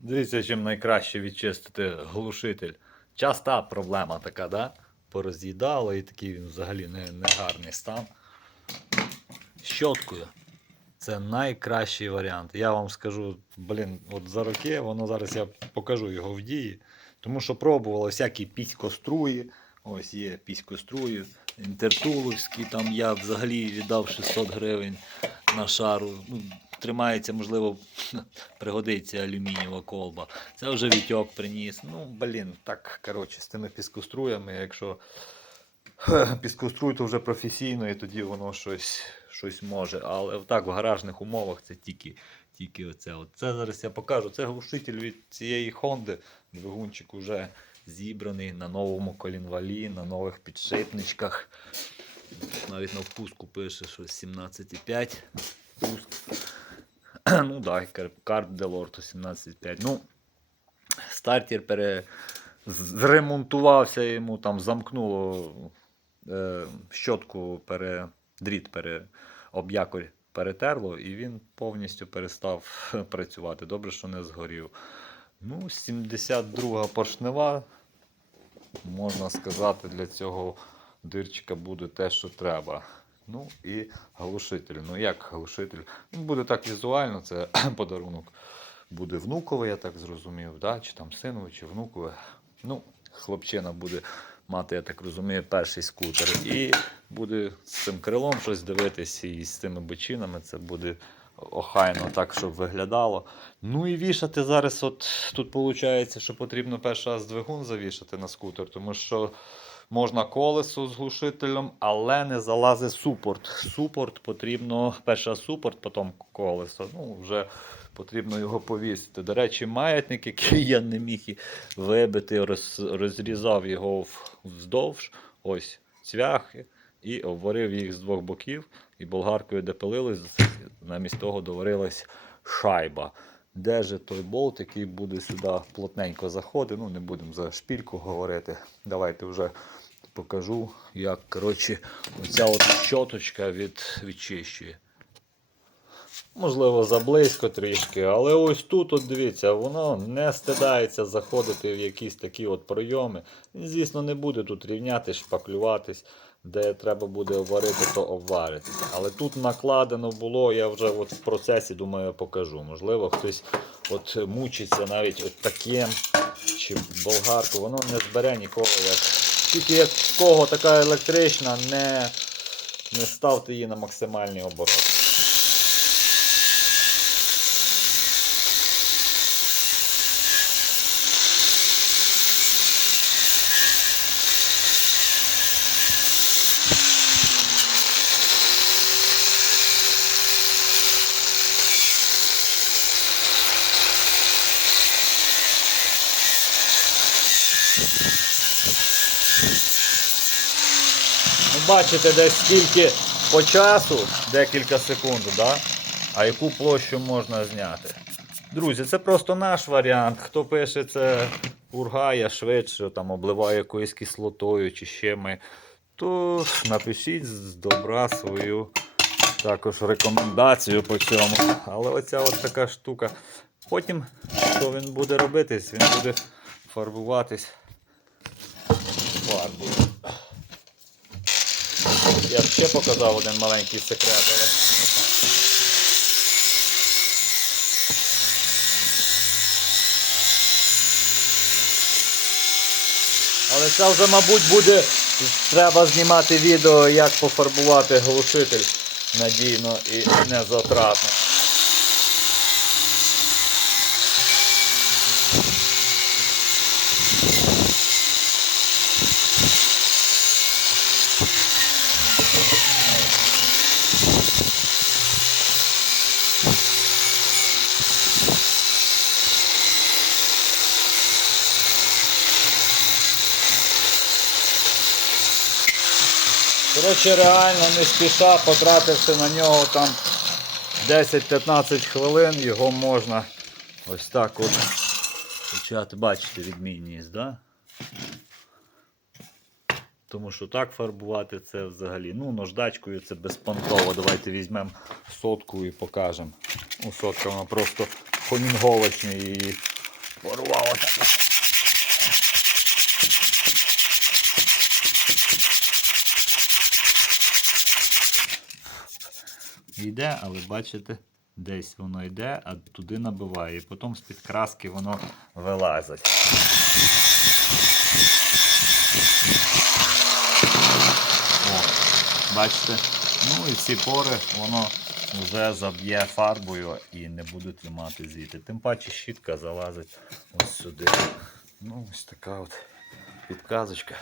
Дивіться, чим найкраще відчистити глушитель. Часта проблема така, да? Пороз'їдало і такий він взагалі не, не гарний стан. Щоткою. Це найкращий варіант. Я вам скажу, блін, от за роки, воно зараз я покажу його в дії. Тому що пробували всякі піськоструї. Ось є піськоструї, інтертуловські, там я взагалі віддав 600 гривень на шару. Ну, тримається, можливо, пригодиться алюмінієва колба. Це вже вітьок приніс. Ну, блін, так, коротше, з тими піскоструями, якщо піскоструй, то вже професійно, і тоді воно щось, щось може. Але так, в гаражних умовах це тільки, тільки оце. Це зараз я покажу. Це глушитель від цієї Хонди. Двигунчик уже зібраний на новому колінвалі, на нових підшипничках. Навіть на впуску пише, що 17,5 впуск. Ну так, карт Делорту 17,5. Ну, стартер пере... зремонтувався йому, там замкнуло е, щотку, пере... дріт пере... об якорь перетерло, і він повністю перестав працювати. Добре, що не згорів. Ну, 72 поршнева, можна сказати, для цього дирчика буде те, що треба. Ну і глушитель. Ну як глушитель? Ну, буде так візуально, це подарунок буде внуковий, я так зрозумів, да? чи там синовий, чи внуковий. Ну, хлопчина буде мати, я так розумію, перший скутер. І буде з цим крилом щось дивитись і з цими бочинами. Це буде охайно так, щоб виглядало. Ну і вішати зараз, от тут виходить, що потрібно перший раз двигун завішати на скутер, тому що можна колесо з глушителем, але не залазить супорт. Супорт потрібно, перша супорт, потім колесо. Ну, вже потрібно його повісити. До речі, маятник, який я не міг вибити, роз, розрізав його вздовж, ось цвяхи, і обварив їх з двох боків, і болгаркою де пилились, замість того доварилась шайба. Де же той болт, який буде сюди плотненько заходити? Ну, не будемо за шпільку говорити. Давайте вже покажу, як коротше, оця от щоточка від, відчищує. Можливо, заблизько трішки, але ось тут, от дивіться, воно не стидається заходити в якісь такі от пройоми. Він, звісно, не буде тут рівняти, шпаклюватись, де треба буде обварити, то обваритися. Але тут накладено було, я вже от в процесі думаю покажу. Можливо, хтось от мучиться навіть от таким чи болгарку, воно не збере нікого. Як... Тільки як кого така електрична, не, не ставте її на максимальний оборот. Бачите, десь скільки по часу, декілька секунд, да? а яку площу можна зняти. Друзі, це просто наш варіант. Хто пише це ургає швидше, там обливає якоюсь кислотою чи ще ми, то напишіть з добра свою також рекомендацію по цьому. Але оця от така штука. Потім, що він буде робитись, він буде фарбуватись фарбою. Я б ще показав один маленький секрет, але. Але це вже, мабуть, буде. Треба знімати відео, як пофарбувати глушитель надійно і незатратно. Коротше, реально не спіша, потративши на нього там 10-15 хвилин, його можна ось так от почати. Бачите відмінність, да? Тому що так фарбувати це взагалі. Ну, наждачкою це безпонтово. Давайте візьмемо сотку і покажемо. Ну, сотка вона просто помінговочна її Порвало так. Йде, але бачите, десь воно йде, а туди набиває. І потім з-під краски воно вилазить. О, бачите? Ну і ці пори воно вже заб'є фарбою і не буде тримати звідти. Тим паче щітка залазить ось сюди. Ну, ось така от підказочка.